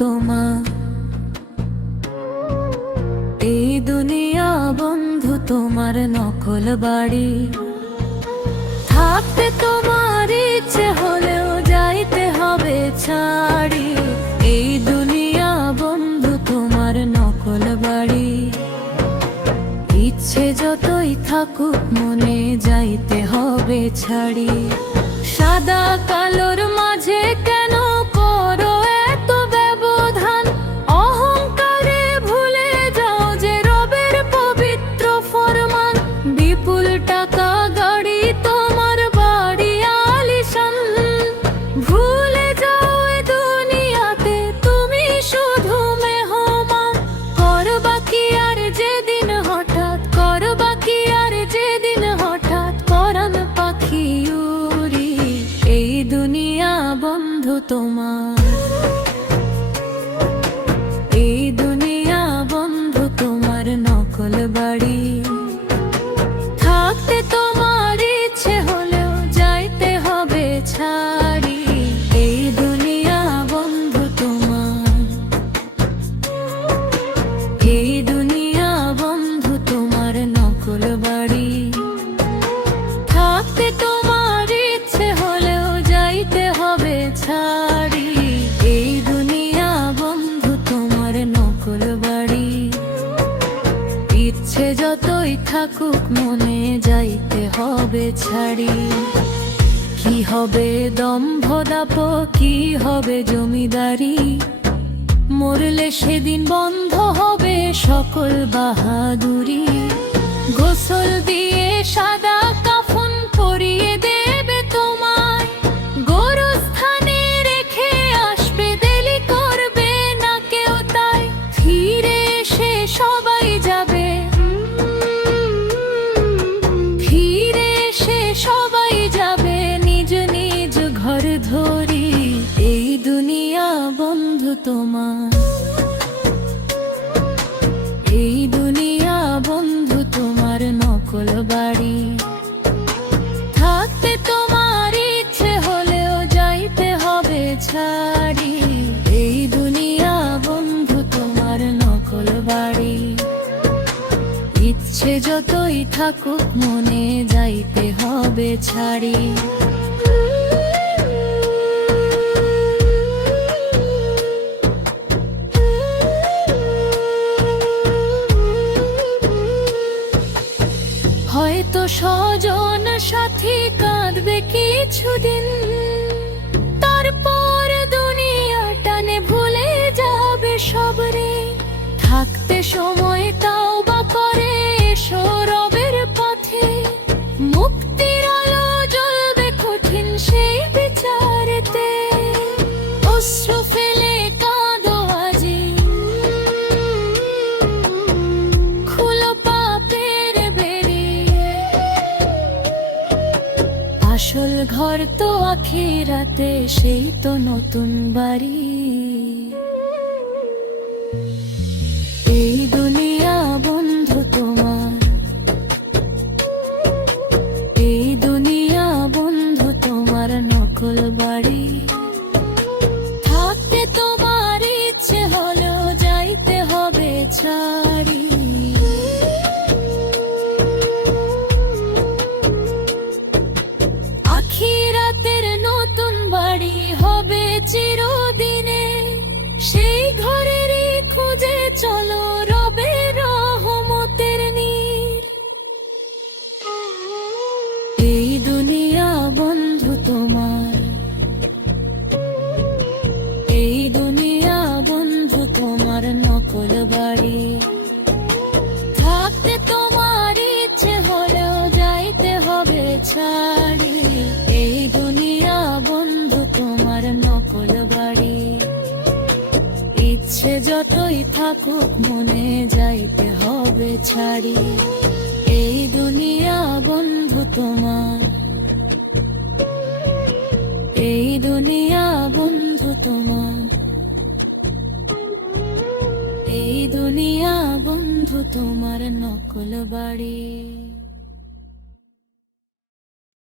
তোমার। এই দুনিয়া বন্ধু তোমার নকল বাড়ি। থাকতে তোমার ইচ্ছে হলেও যাইতে হবে ছাড়ি। এই দুনিয়া বন্ধু তোমার নকল বাড়ি। ইচ্ছে যতই থাকুক মনে যাইতে হবে ছাড়ি। সাদা কালোর মাঝে কেন করো এত ব্যবধান? অহংকারে ভুলে যাও যে রবের পবিত্র ফরমান। বিপুল টাকা গাড়ি তোমার বাড়ি আলিশান। ভুলে যাও এ দুনিয়াতে তুমি শুধু মেহমান। করবা কি আর যেদিন হঠাৎ, করবা কি আর যেদিন হঠাৎ পরাণ পাখি উড়ি। এই দুনিয়া বন্ধু তোমার। এই দুনিয়া বন্ধু তোমার নকল বাড়ি। থাকতে তোমার ইচ্ছে হলেও যাইতে হবে ছাড়ি। এই দুনিয়া বন্ধু তোমার। এই দুনিয়া বন্ধু তোমার নকল বাড়ি। থাকতে তোমার ইচ্ছে হলেও যাইতে হবে ছাড়ি। এই দুনিয়া বন্ধু তোমার নকল বাড়ি। ইচ্ছে যতই থাকুক মনে যাইতে হবে ছাড়ি। কি হবে দম্ভ দাপ, কি হবে জমিদারি? মরলে সেদিন বন্ধ হবে সকল বাহাদুরি। গোসল দিয়ে সাদা কাফন পরিয়ে দেবে তোমায়। গোরস্থানে রেখে আসবে, দেলি করবে না কেউ তাই। ফিরে এসে সবাই যাবে, ফিরে এসে সবাই যাবে নিজ নিজ ঘর ধরি। এই দুনিয়া বন্ধু তোমার। এই দুনিয়া বন্ধু তোমার নকল বাড়ি। থাকতে তোমার ইচ্ছে হলেও যাইতে হবে ছাড়ি। এই দুনিয়া বন্ধু তোমার নকল বাড়ি। ইচ্ছে যতই থাকুক মনে যাইতে হবে ছাড়ি। হয়তো স্বজন সাথী কাঁদবে কিছুদিন, তারপর দুনিয়া টানে ভুলে যাবে সবরে। থাকতে সময় তাওবা করে এসো রবের পথে। মুক্তির আলো জ্বলবে কঠিন সেই বিচারেতে। অশ্রু ফেলে কাঁদো আজি, খুলো পাপের বেড়ি। আসল ঘর তো আখিরাতে, সেই তো নতুন বাড়ি। এই দুনিয়া বন্ধু তোমার। এই দুনিয়া বন্ধু তোমার নকল বাড়ি। থাকতে তোমার ইচ্ছে হলেও যাইতে হবে ছাড়ি। আখিরাতের নতুন বাড়ি হবে চিরদিনে। সেই ঘরেরই খুঁজে চলো রবের রহমতের নীর। এই দুনিয়া বন্ধু তোমার। এই দুনিয়া বন্ধু তোমার নকল বাড়ি। থাকতে তোমার ইচ্ছে হলেও যাইতে হবে ছাড়ি। এই দুনিয়া বন্ধু তোমার নকল বাড়ি। ইচ্ছে যতই থাকুক মনে যাইতে হবে ছাড়ি। এই দুনিয়া বন্ধু তোমার। এই দুনিয়া বন্ধু তোমার। এই দুনিয়া বন্ধু তোমার নকল বাড়ি।